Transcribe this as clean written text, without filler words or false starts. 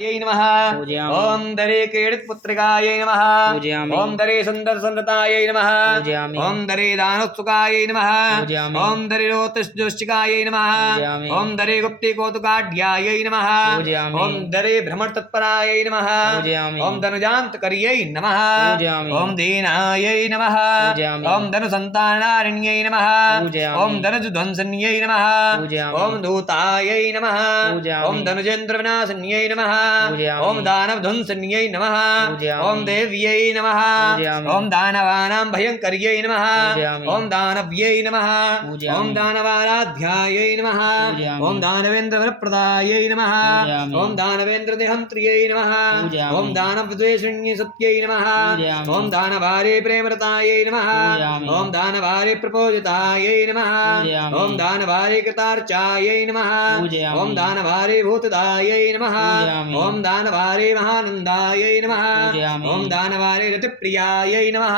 नमः। ओम दरे क्रीडितपुत्रिकायै नमः। ओम दरे सुन्दरसुन्दरतायै नमः। ओम दरे दानोत्सुकायै नमः। ओम दरे रोतज्योष्टिकायै नमः। ओम दरे गुप्तिकौतुकाढ्यायै नमः। ओम दरे भ्रमणतत्परायै नमः। ओम धनुजान्तकर्यै नमः। ओम दीनायै नमः। ओम धनुसन्तानारिण्यै नमः। ओम धनुजध्वंसन्यै नमः। ओम दूतायै नमः। ओम धनुजेन्द्रविनाशिन्यै नमः। ओम दानवध्वंसन्यै नमः। ओम देव्यै नमः। ओम दानवानां भयङ्कर्यै नमः। ओम दानव्यै नमः। ओम दानवाराध्यायै नमः। ओम दानवेन्द्रवरप्रदायै नमः। ओम दानवेन्द्रदेहन्त्र्यै नमः। ओम दानवद्वेषिण्यै सत्यै नमः। ओम दानवारे प्रेमरतायै नमः। ओम दानवारे प्रपोजितायै नमः। ओम दानवारे कृतार्चायै नमः। ओम दानवारे भूतदायै नमः। ओम दानवारे महानन्दायै नमः। ओम दानवारे रतिप्रियायै नमः।